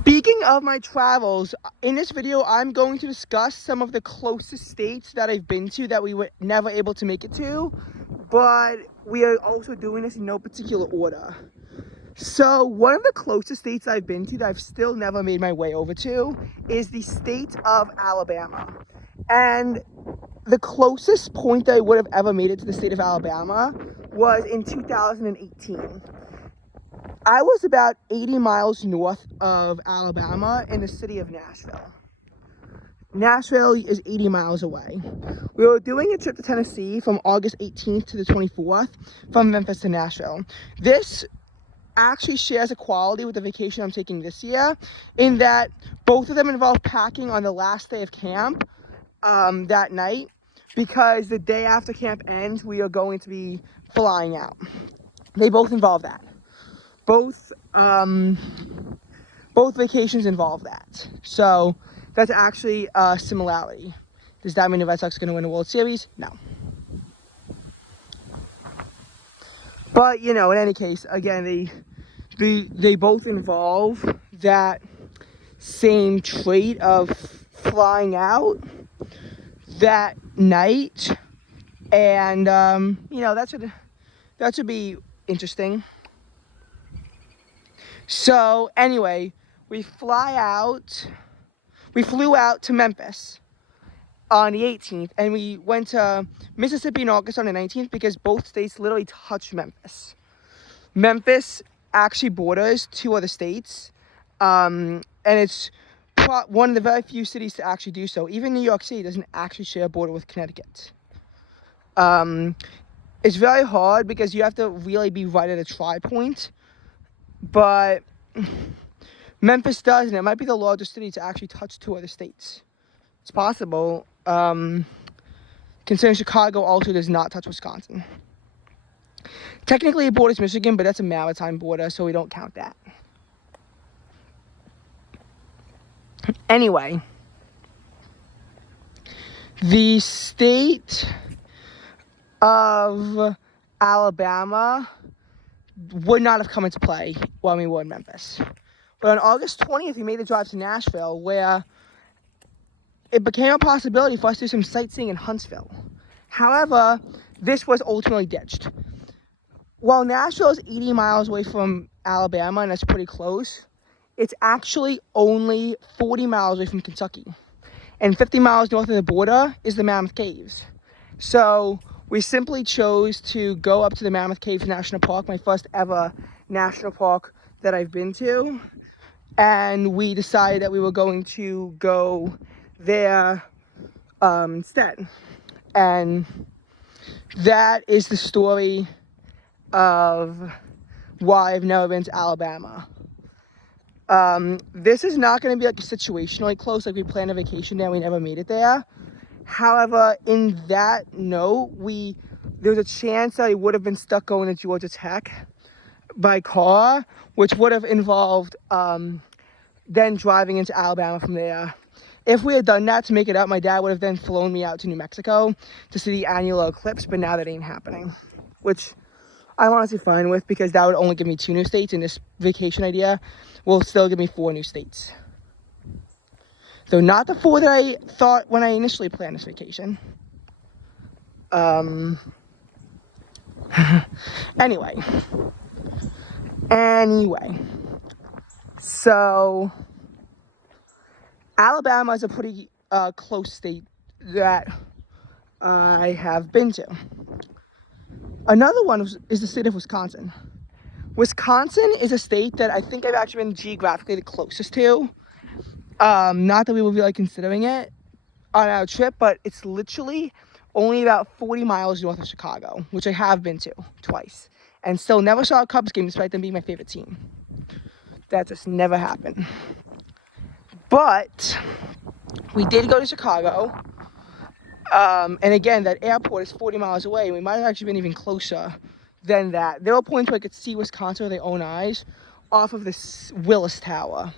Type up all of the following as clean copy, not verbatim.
Speaking of my travels, in this video, I'm going to discuss some of the closest states that I've been to that we were never able to make it to, but we are also doing this in no particular order. So one of the closest states I've been to that I've still never made my way over to is the state of Alabama. And the closest point that I would have ever made it to the state of Alabama was in 2018. I was about 80 miles north of Alabama in the city of Nashville. Nashville is 80 miles away. We were doing a trip to Tennessee from August 18th to the 24th from Memphis to Nashville. This actually shares a quality with the vacation I'm taking this year in that both of them involve packing on the last day of camp that night, because the day after camp ends, we are going to be flying out. They both involve that. Both vacations involve that. So that's actually a similarity. Does that mean the Red Sox are going to win the World Series? No. But, you know, in any case, again, they both involve that same trait of flying out that night. And, you know, that should be interesting. So anyway, we flew out to Memphis on the 18th, and we went to Mississippi and Arkansas on the 19th because both states literally touch Memphis. Memphis actually borders two other states, and it's one of the very few cities to actually do so. Even New York City doesn't actually share a border with Connecticut. It's very hard because you have to really be right at a tri-point. But Memphis does, and it might be the largest city to actually touch two other states. It's possible, considering Chicago also does not touch Wisconsin. Technically it borders Michigan, but that's a maritime border, so we don't count that. Anyway, the state of Alabama would not have come into play when we were in Memphis. But on August 20th, we made the drive to Nashville, where it became a possibility for us to do some sightseeing in Huntsville. However, this was ultimately ditched. While Nashville is 80 miles away from Alabama, and that's pretty close, it's actually only 40 miles away from Kentucky. And 50 miles north of the border is the Mammoth Caves. So we simply chose to go up to the Mammoth Caves National Park, my first ever national park that I've been to. And we decided that we were going to go there instead. And that is the story of why I've never been to Alabama. This is not going to be like situationally close, like we planned a vacation there, we never made it there. However, in that note, there was a chance that I would have been stuck going to Georgia Tech by car, which would have involved then driving into Alabama from there. If we had done that to make it up, my dad would have then flown me out to New Mexico to see the annular eclipse, but now that ain't happening, which I'm honestly fine with, because that would only give me 2 new states, and this vacation idea will still give me 4 new states. Though not the 4 that I thought when I initially planned this vacation. Anyway. So Alabama is a pretty close state that I have been to. Another one is the state of Wisconsin. Wisconsin is a state that I think I've actually been geographically the closest to. Not that we will be like considering it on our trip, but it's literally only about 40 miles north of Chicago, which I have been to twice, and still never saw a Cubs game despite them being my favorite team. That just never happened. But we did go to Chicago, and again, that airport is 40 miles away, and we might have actually been even closer than that. There were points where I could see Wisconsin with my own eyes off of this Willis Tower.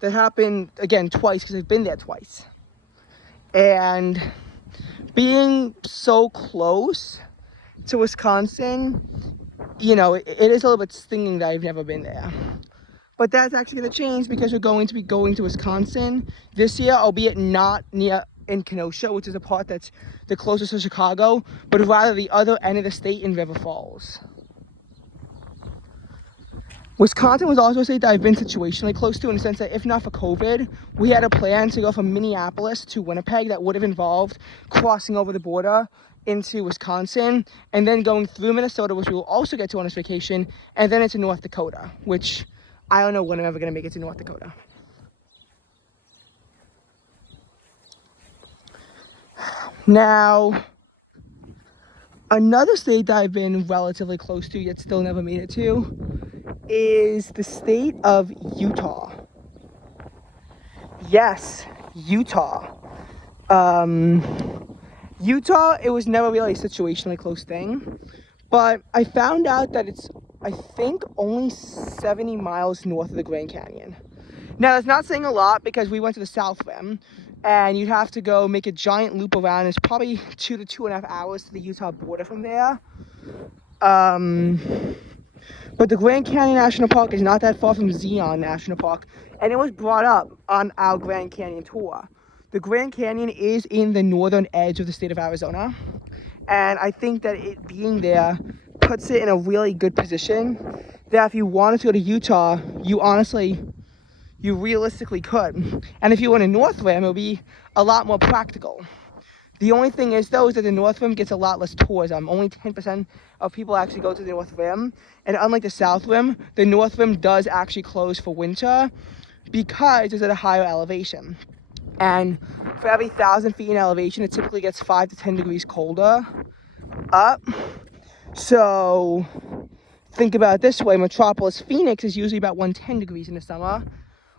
That happened, again, twice, because I've been there twice. And being so close to Wisconsin, you know, it is a little bit stinging that I've never been there. But that's actually going to change because we're going to be going to Wisconsin this year, albeit not near in Kenosha, which is a part that's the closest to Chicago, but rather the other end of the state in River Falls. Wisconsin was also a state that I've been situationally close to, in the sense that if not for COVID, we had a plan to go from Minneapolis to Winnipeg that would have involved crossing over the border into Wisconsin and then going through Minnesota, which we will also get to on this vacation, and then into North Dakota, which I don't know when I'm ever going to make it to North Dakota. Now, another state that I've been relatively close to yet still never made it to is the state of Utah. Yes, Utah. Utah, it was never really a situationally close thing, but I found out that it's, I think, only 70 miles north of the Grand Canyon. Now, that's not saying a lot because we went to the South Rim, and you'd have to go make a giant loop around. It's probably 2 to 2.5 hours to the Utah border from there. But the Grand Canyon National Park is not that far from Zion National Park, and it was brought up on our Grand Canyon tour. The Grand Canyon is in the northern edge of the state of Arizona, and I think that it being there puts it in a really good position that if you wanted to go to Utah, you realistically could. And if you went to North Rim, it would be a lot more practical. The only thing is, though, is that the North Rim gets a lot less tourism. Only 10% of people actually go to the North Rim. And unlike the South Rim, the North Rim does actually close for winter because it's at a higher elevation. And for every 1,000 feet in elevation, it typically gets 5 to 10 degrees colder up. So think about it this way. Metropolis, Phoenix is usually about 110 degrees in the summer.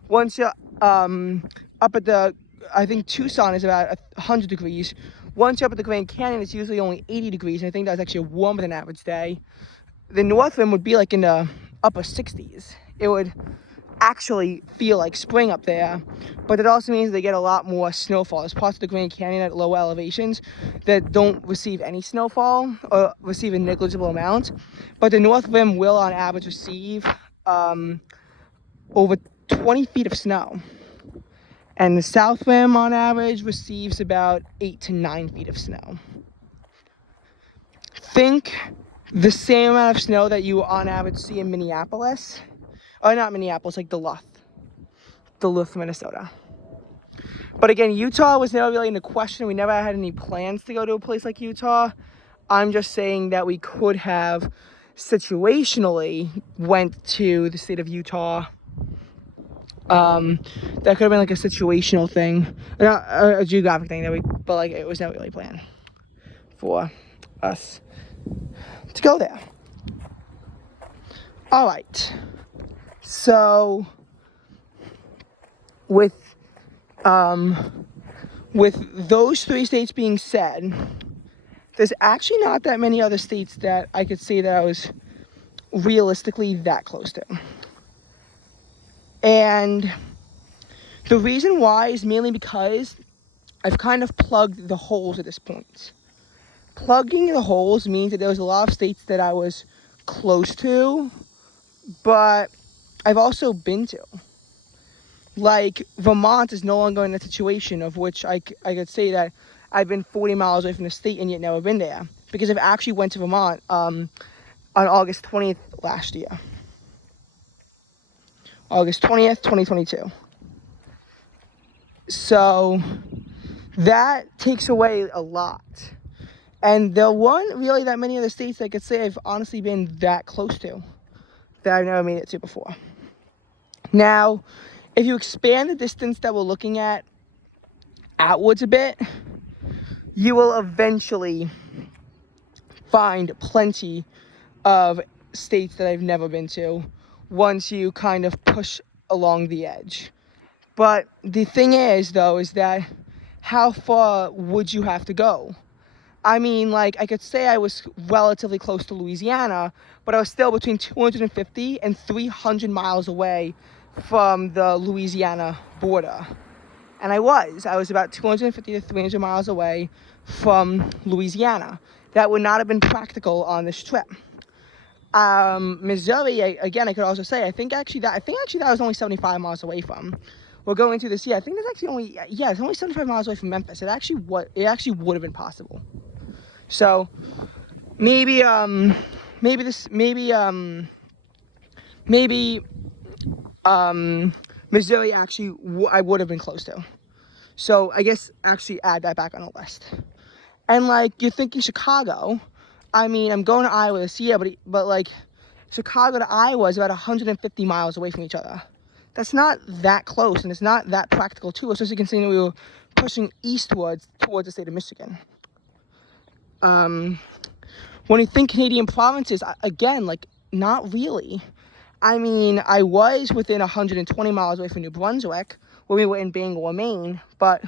Once you're up at the, I think Tucson is about 100 degrees. Once you're up at the Grand Canyon, it's usually only 80 degrees, and I think that's actually warmer than average day. The North Rim would be like in the upper 60s. It would actually feel like spring up there, but it also means they get a lot more snowfall. There's parts of the Grand Canyon at lower elevations that don't receive any snowfall or receive a negligible amount, but the North Rim will on average receive over 20 feet of snow, and the South Rim on average receives about 8 to 9 feet of snow. Think the same amount of snow that you on average see in Minneapolis, or not Minneapolis, like Duluth, Minnesota. But again, Utah was never really in the question. We never had any plans to go to a place like Utah. I'm just saying that we could have situationally went to the state of Utah. That could have been like a situational thing, not a geographic thing but like it was never really planned for us to go there. All right. So with those 3 states being said, there's actually not that many other states that I could say that I was realistically that close to. And the reason why is mainly because I've kind of plugged the holes at this point. Plugging the holes means that there was a lot of states that I was close to, but I've also been to. Like, Vermont is no longer in a situation of which I could say that I've been 40 miles away from the state and yet never been there. Because I've actually went to Vermont on August 20th last year. August 20th, 2022. So that takes away a lot. And there weren't really that many other states that I could say I've honestly been that close to that I've never made it to before. Now, if you expand the distance that we're looking at outwards a bit, you will eventually find plenty of states that I've never been to once you kind of push along the edge. But the thing is, though, is that how far would you have to go? I mean, like, I could say I was relatively close to Louisiana, but I was still between 250 and 300 miles away from the Louisiana border. And I was about 250 to 300 miles away from Louisiana. That would not have been practical on this trip. Missouri, again, I could also say, I think actually that was only 75 miles away from. We're going to the sea. I think that's actually only, yeah, it's only 75 miles away from Memphis. It actually would have been possible. So maybe Missouri actually I would have been close to. So I guess actually add that back on the list. And like you're thinking Chicago, I mean, I'm going to Iowa this year, but like Chicago to Iowa is about 150 miles away from each other. That's not that close, and it's not that practical too, especially considering we were pushing eastwards towards the state of Michigan. When you think Canadian provinces, again, like not really. I mean, I was within 120 miles away from New Brunswick when we were in Bangor, Maine, but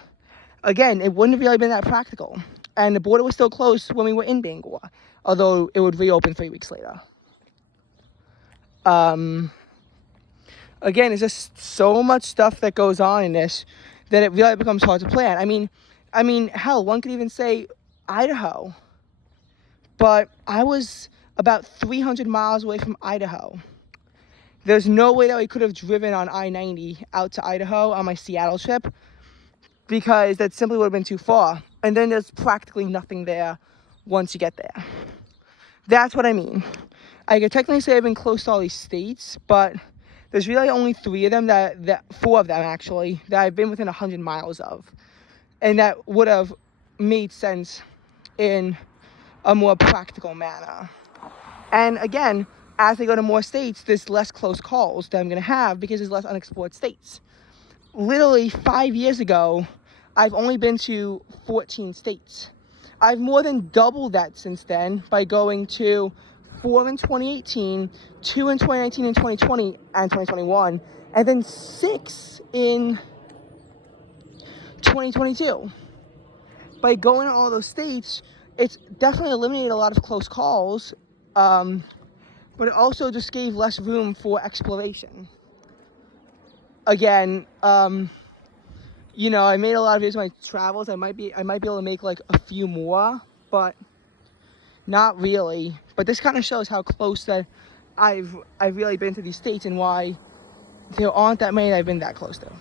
again, it wouldn't have really been that practical. And the border was still closed when we were in Bangor, although it would reopen 3 weeks later. Again, it's just so much stuff that goes on in this that it really becomes hard to plan. I mean, hell, one could even say Idaho, but I was about 300 miles away from Idaho. There's no way that we could have driven on I-90 out to Idaho on my Seattle trip because that simply would have been too far. And then there's practically nothing there once you get there. That's what I mean. I could technically say I've been close to all these states, but there's really only 4 of them actually, that I've been within 100 miles of. And that would have made sense in a more practical manner. And again, as I go to more states, there's less close calls that I'm going to have because there's less unexplored states. Literally 5 years ago, I've only been to 14 states. I've more than doubled that since then by going to 4 in 2018, 2 in 2019 and 2020 and 2021, and then 6 in 2022. By going to all those states, it's definitely eliminated a lot of close calls, but it also just gave less room for exploration. Again, you know, I made a lot of videos on my travels. I might be able to make like a few more, but not really. But this kind of shows how close that I've really been to these states and why there aren't that many that I've been that close to.